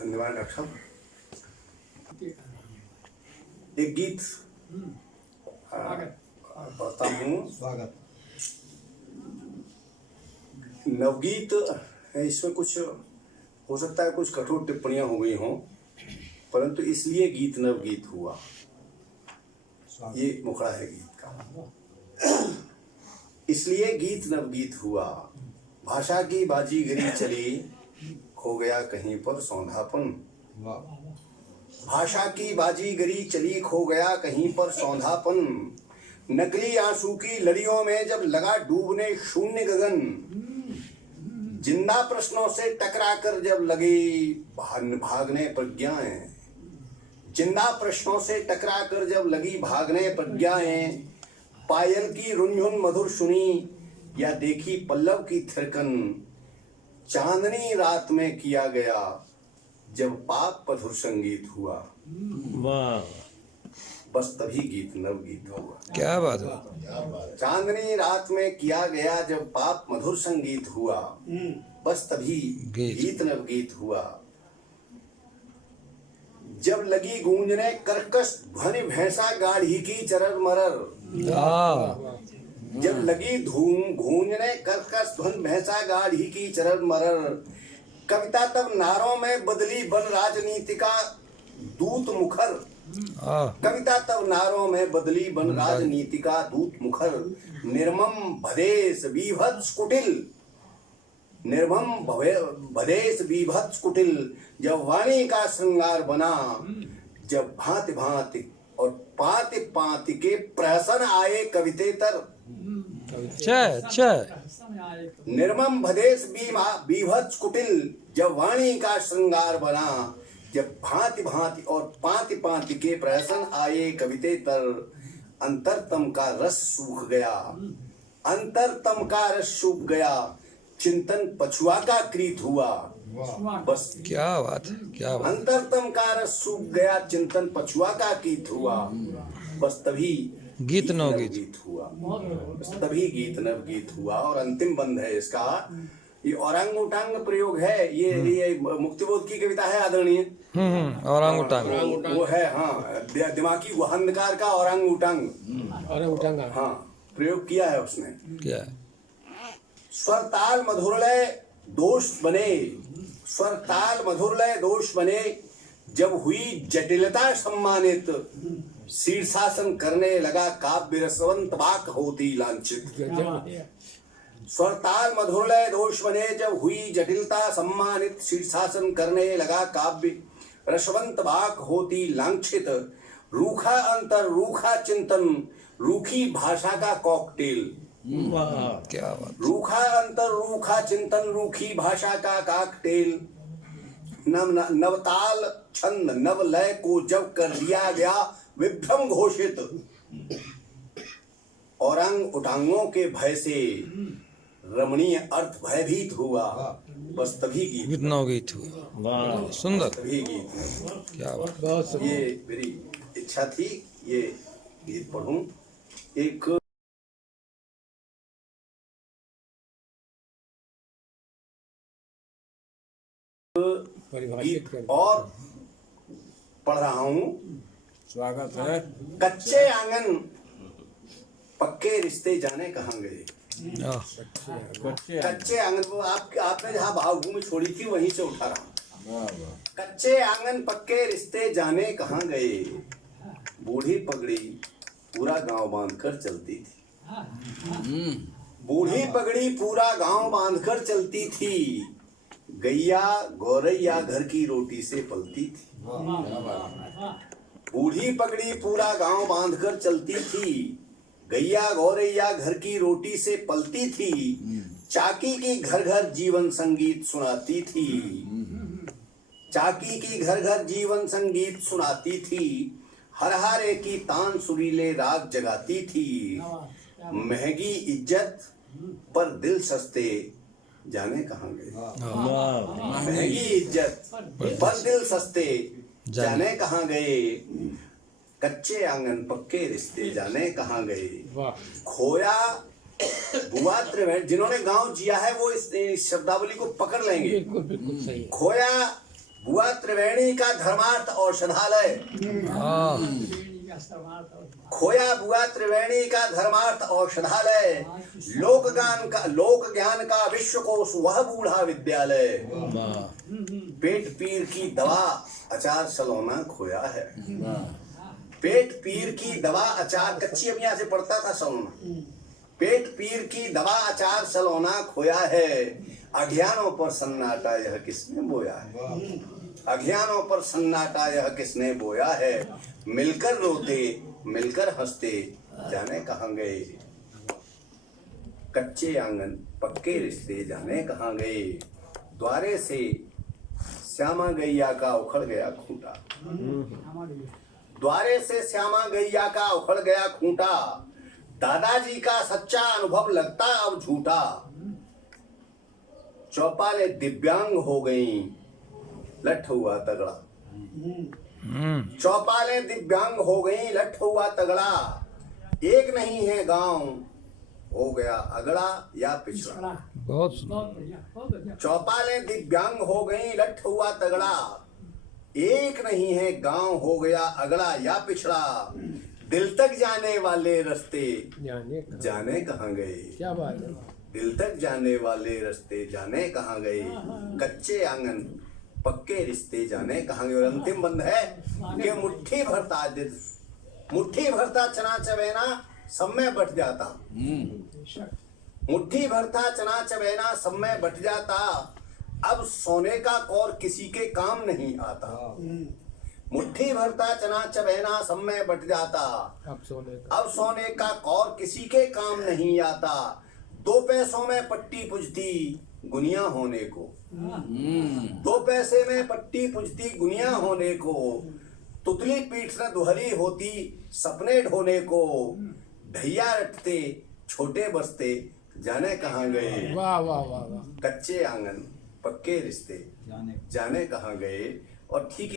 धन्यवाद डॉक्टर साहब। एक गीत पढ़ता हूँ। नवगीत है, इसमें कुछ हो सकता है कुछ कठोर टिप्पणियां हो गई हों, परंतु इसलिए गीत नवगीत हुआ, ये मुखड़ा है गीत का। इसलिए गीत नवगीत हुआ, भाषा की बाजीगरी चली, खो गया कहीं पर सौंधापन। भाषा की बाजीगरी चली, खो गया कहीं पर सौंधापन। नकली आंसू की लड़ियों में जब लगा डूबने शून्य गगन, जिंदा प्रश्नों से टकराकर जब लगी भागने प्रज्ञाएं, जिंदा प्रश्नों से टकराकर जब लगी भागने प्रज्ञाएं, पायल की रुंझुन मधुर सुनी या देखी पल्लव की थिरकन, चांदनी रात में किया गया जब पाप मधुर संगीत हुआ। वाह, बस तभी गीत नवगीत हुआ। क्या बात है। चांदनी रात में किया गया जब पाप मधुर संगीत हुआ, बस तभी गीत नवगीत हुआ। जब लगी गूंजने कर्कश ध्वनि भैंसा गाढ़ी की चरर मरर, जब लगी धूम गूंजने कर्कश ध्वनि भैंसा गाढ़ी की चरर मरर, कविता तब नारों में बदली बन राजनीति का दूत मुखर। कविता तब नारों में बदली बन राजनीति का दूत मुखर। निर्मम भदेश बीभत्स कुटिल, निर्मम भदेश बीभत्स कुटिल, जब वाणी का श्रृंगार बना, जब भांति भांति और पाति पाति के प्रहसन आए कवितेतर। निर्मम भदेश बीभत्स कुटिल, जब वाणी का श्रृंगार बना, जब भांति भांति और पाति पाति के प्रहसन आए कवितेतर। अंतरतम का रस सूख गया, अंतरतम का रस सूख गया, चिंतन पछुआ का कृत हुआ। बस क्या बात है, क्या बात। अंतरतम का रस सूख गया, चिंतन पछुआ का कृत हुआ। बस तभी गीत नवगीत हुआ, बस तभी गीत नवगीत हुआ। और अंतिम बंद है इसका, ये औरंग उटांग प्रयोग है। ये मुक्तिबोध की कविता है आदरणीय। औरंग उटांग वो है, हाँ, दिमागी वहंदकार का औरंग उटांग, हाँ, प्रयोग किया है उसने। क्या है? स्वर ताल मधुरलय दोष बने, स्वर ताल मधुरलय दोष बने, जब हुई जटिलता सम्मानित, शीर्षासन करने लगा काव्य रसवंत बाक होती लांछित। स्वर ताल मधुरलय दोष बने, जब हुई जटिलता सम्मानित, शीर्षासन करने लगा काव्य रसवंत बाक होती लांछित। रूखा अंतर रूखा चिंतन, रूखी भाषा का कॉकटेल। क्या बात। रूखा अंतर रूखा चिंतन, रूखी भाषा का कॉकटेल। नवताल छंद नव लय को जब कर दिया गया विभ्रम घोषित, औरंग उटांगों के भय से रमणीय अर्थ भयभीत हुआ। बस तभी गीत नवगीत हुआ। सुंदर, तभी गीत। क्या बात। ये मेरी इच्छा थी ये गीत पढ़ूं। एक गीत और पढ़ रहा हूँ। स्वागत है। कच्चे आंगन पक्के रिश्ते जाने कहाँ गए। कच्चे आंगन, वो आपने जहाँ भावभूमि छोड़ी थी वहीं से उठा रहा हूँ। कच्चे आंगन पक्के रिश्ते जाने कहाँ गए, बूढ़ी पगड़ी पूरा गांव बांधकर चलती थी। बूढ़ी पगड़ी पूरा गांव बांधकर चलती थी, गैया गौरैया घर की रोटी से पलती थी। बूढ़ी पगड़ी पूरा गांव बांधकर चलती थी, गैया गौरैया घर की रोटी से पलती थी। चाकी की घर घर जीवन संगीत सुनाती थी, चाकी की घर घर जीवन संगीत सुनाती थी। हर हारे की तान सुरीले राग जगाती थी। महंगी इज्जत पर दिल सस्ते जाने कहाँ गए। महंगी इज्जत पर दिल सस्ते जाने कहाँ गए। कच्चे आंगन पक्के रिश्ते जाने कहाँ गए। खोया बुआ जिन्होंने गांव जिया है वो इस शब्दावली को पकड़ लेंगे। खोया बुआ त्रिवेणी का धर्मार्थ औषधालय, हाँ खोया बुआ त्रिवेणी का धर्मार्थ औषधालय, लोक ज्ञान का विश्वकोश वह बूढ़ा विद्यालय। वाह पेट पीर की दवा अचार सलोना खोया है। वाह पेट पीर की दवा अचार, कच्ची अमिया से पड़ता था सलोना। पेट पीर की दवा अचार सलोना खोया है, अज्ञानों पर सन्नाटा यह किसने बोया है। अज्ञानों पर सन्नाटा यह किसने बोया है, मिलकर रोते मिलकर हंसते जाने कहाँ गए। कच्चे आंगन पक्के रिश्ते जाने कहाँ गए, द्वारे से श्यामा गैया का उखड़ गया खूंटा। द्वारे से श्यामा गैया का उखड़ गया खूंटा, दादाजी का सच्चा अनुभव लगता अब झूठा। चौपाले दिव्यांग हो गई लठ हुआ तगड़ा। चौपाले दिव्यांग हो गई लठ हुआ तगड़ा, एक नहीं है गांव हो गया अगड़ा या पिछड़ा। बहुत सुंदर। चौपाले दिव्यांग हो गई लठ हुआ तगड़ा, एक नहीं है गांव हो गया अगड़ा या पिछड़ा। दिल तक जाने वाले रास्ते जाने कहाँ गए। क्या बात है। दिल तक जाने वाले रास्ते जाने कहाँ गए, कच्चे आंगन पक्के रिश्ते जाने कहाँ गए। और अंतिम बंद है कि मुट्ठी भरता चना चबेना सब में बट जाता। मुट्ठी भरता चना चबेना सब में बट जाता, अब सोने का कौर किसी के काम नहीं आता। मुट्ठी भरता चना चबेना सब में बट जाता, अब सोने का कौर किसी के काम नहीं आता। 2 पैसों में पट्टी पुजती गुनिया होने को, 2 पैसे में पट्टी पुजती गुनिया होने को। तुतली पीठ न दुहरी होती सपने ढोने को, ढैया रटते छोटे बसते जाने कहाँ गए। वाह वाह वाह वाह। कच्चे आंगन पक्के रिश्ते जाने कहाँ गए। और ठीक